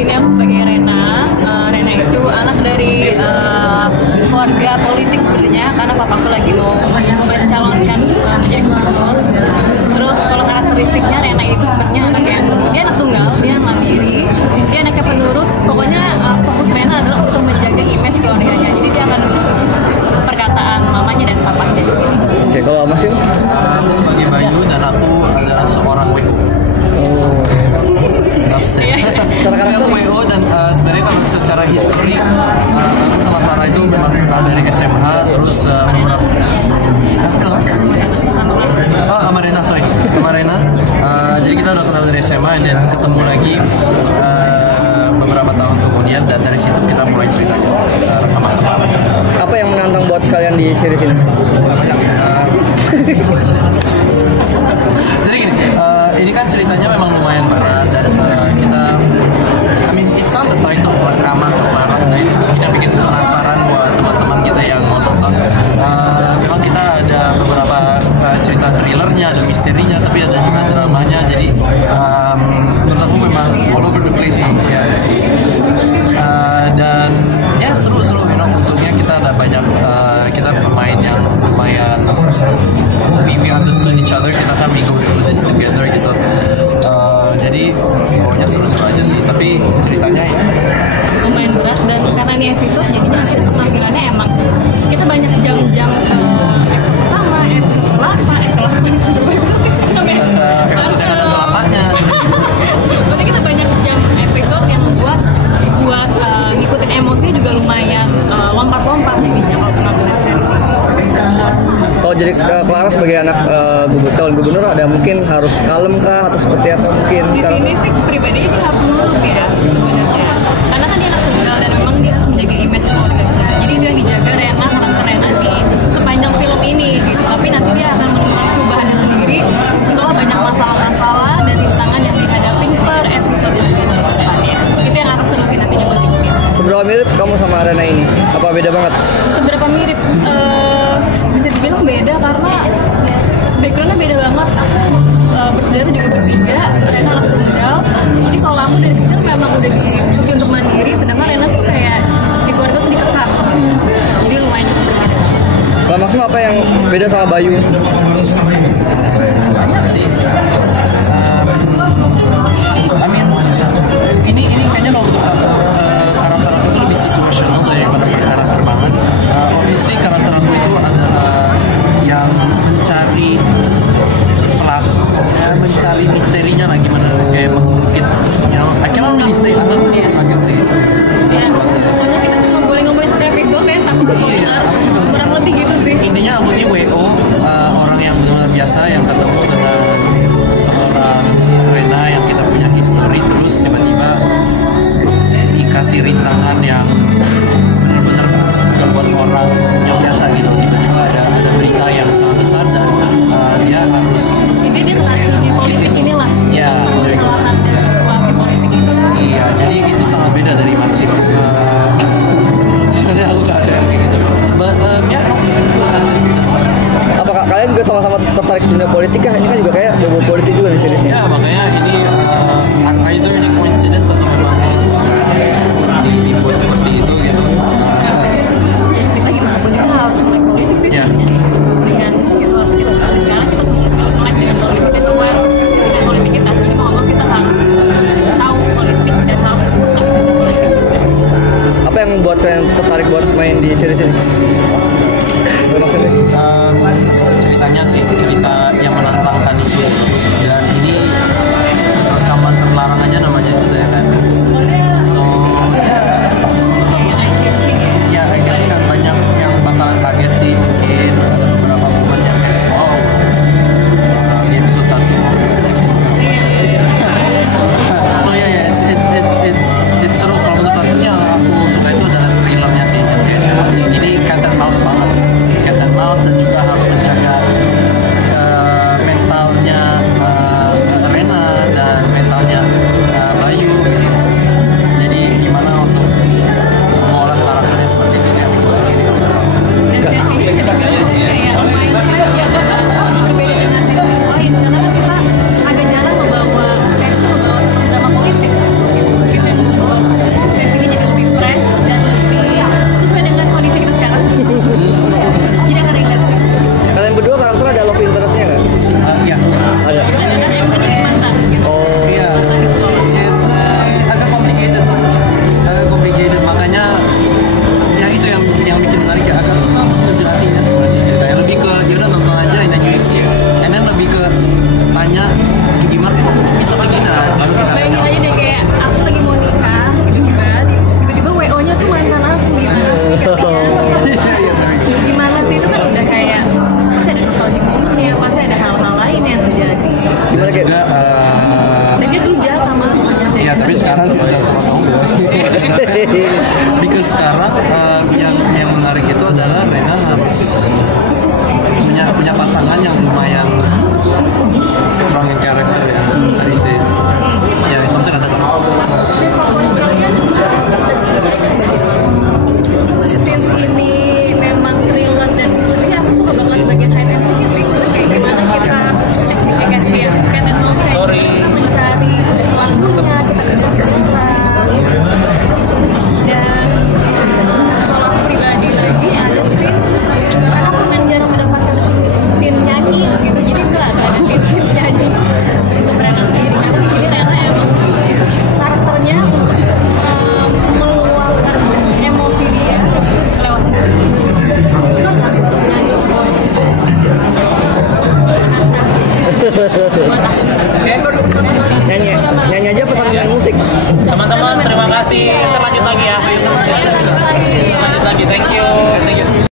sini aku sebagai Rena. Rena itu anak dari keluarga politik sebenarnya, karena papaku lagi mau mencalonkan menjadi gubernur. Terus kalau karakteristiknya Rena itu sebenarnya dia anak tunggal, dia mandiri, dia anaknya penurut. Pokoknya fokus Rena adalah untuk menjaga image keluarganya. Jadi dia akan nurut perkataan mamanya dan papanya. Oke, kalau Mas Yun? Aku sebagai Bayu dan aku adalah seorang WO. Oh. Secara karakter WO dan sebenarnya kalau secara histori aku sama Clara itu memang kenal dari SMA, terus beberapa sama Rena, sama Rena. Jadi kita udah kenal dari SMA dan ketemu lagi beberapa tahun kemudian, dan dari situ kita mulai ceritanya rekaman teman. Apa yang menantang buat kalian di series ini? Jadi gini, ini kan ceritanya memang lumayan berat dan kita, it's on the title, rekaman terlarang. Nah itu mungkin yang bikin penasaran buat teman-teman kita yang mau nonton. Memang kita ada beberapa cerita thrillernya, ada misterinya, tapi ada juga dramanya. Jadi menurut aku memang all over the place sih. Ya. Dan ya seru-seru, untungnya kita ada banyak kita pemain yang lumayan we understood each other, kita kan we go through this together gitu. Jadi pokoknya seru-seru aja sih, tapi ceritanya ya lumayan berat, dan karena ini episode jadinya penampilannya emang kita banyak jam-jam episode pertama, episode yang ada kelapanya. berarti kita banyak jam episode yang buat ngikutin emosi juga lumayan lompat-lompat jadinya kalau penampilan series ini. Kalau jadi Clara sebagai anak calon gubernur, ada mungkin harus kalem kah atau seperti apa mungkin? Di sini sih pribadinya dia harus nurut ya sebenarnya, karena kan dia anak tunggal dan memang dia harus menjaga image keluarganya. Jadi itu yang dijaga Rena, karakter Rena di sepanjang film ini gitu. Tapi nanti dia akan menemukan perubahannya sendiri setelah banyak masalah-masalah dan rintangan yang dihadapi per episode depannya. Itu yang akan seru sih nantinya buat kita. Seberapa mirip kamu sama Rena ini? Apa beda banget? Seberapa mirip? Bisa dibilang beda karena backgroundnya beda banget. Aku bersejarah juga berbeda. Rena anak tunggal. Jadi kalau aku dari kecil memang udah dituntut untuk mandiri, sedangkan Rena tuh kayak di keluarga tuh dikekang. Jadi lumayan cukup berbeda. Kalau maksudnya apa yang beda sama Bayu? Banyak sih. Ini kayaknya kalau untuk karakter aku itu lebih situational daripada karakter banget. Obviously karakter aku itu adalah yang mencari pelaku, mencari misterinya lah gimana, kayak mungkin, I cannot really say, I can say. Ya, soalnya kita cuma boleh ngomongin satu episode ya, takut spoiler. Kurang lebih gitu sih. Intinya aku ini WO, orang yang benar-benar biasa yang ketemu dengan seorang Rena yang kita punya history, terus tiba-tiba dikasih rintangan yang benar-benar buat orang yang biasa gitu. Tiba-tiba ada berita yang sangat besar dan dia harus Jadi dia kena dunia politik inilah. ya Kesalahan dan situasi politik itu. iya, jadi itu sangat beda dari Maxim. Sebenarnya aku gak ada kayak gitu. But ya, that's it. Apakah kalian juga sama-sama tertarik dunia politik kah? Ini kan juga kayak berbau politik juga di seriesnya. Ya makanya ini either ini coincidence atau memang dibuat seperti itu gitu. Ya kita gimana pun juga harus melek politik sih Ya. sebenarnya. Dengan situasi kita seperti sekarang kita harus melek dengan politik dan aware dengan politik kita. Jadi mau nggak kita harus tahu politik dan harus suka politik. Apa yang membuat kalian tertarik buat main di series ini? Maksudnya? Ceritanya sih cerita yang menantangkan itu, dan ini rekaman terlarang aja namanya gitu ya kan. So menurut aku sih ya akhirnya kan banyak yang bakalan kaget sih, mungkin ada beberapa momen yang kayak wow, di episode 1 so ya it's seru. Kalau menurut aku sih yang aku suka itu adalah thrillernya sih, yang kayak siapa sih ini cat and mouse Because sekarang yang menarik itu adalah Rena harus punya pasangan yang lumayan strong in character ya. Tadi sih, ya something like that.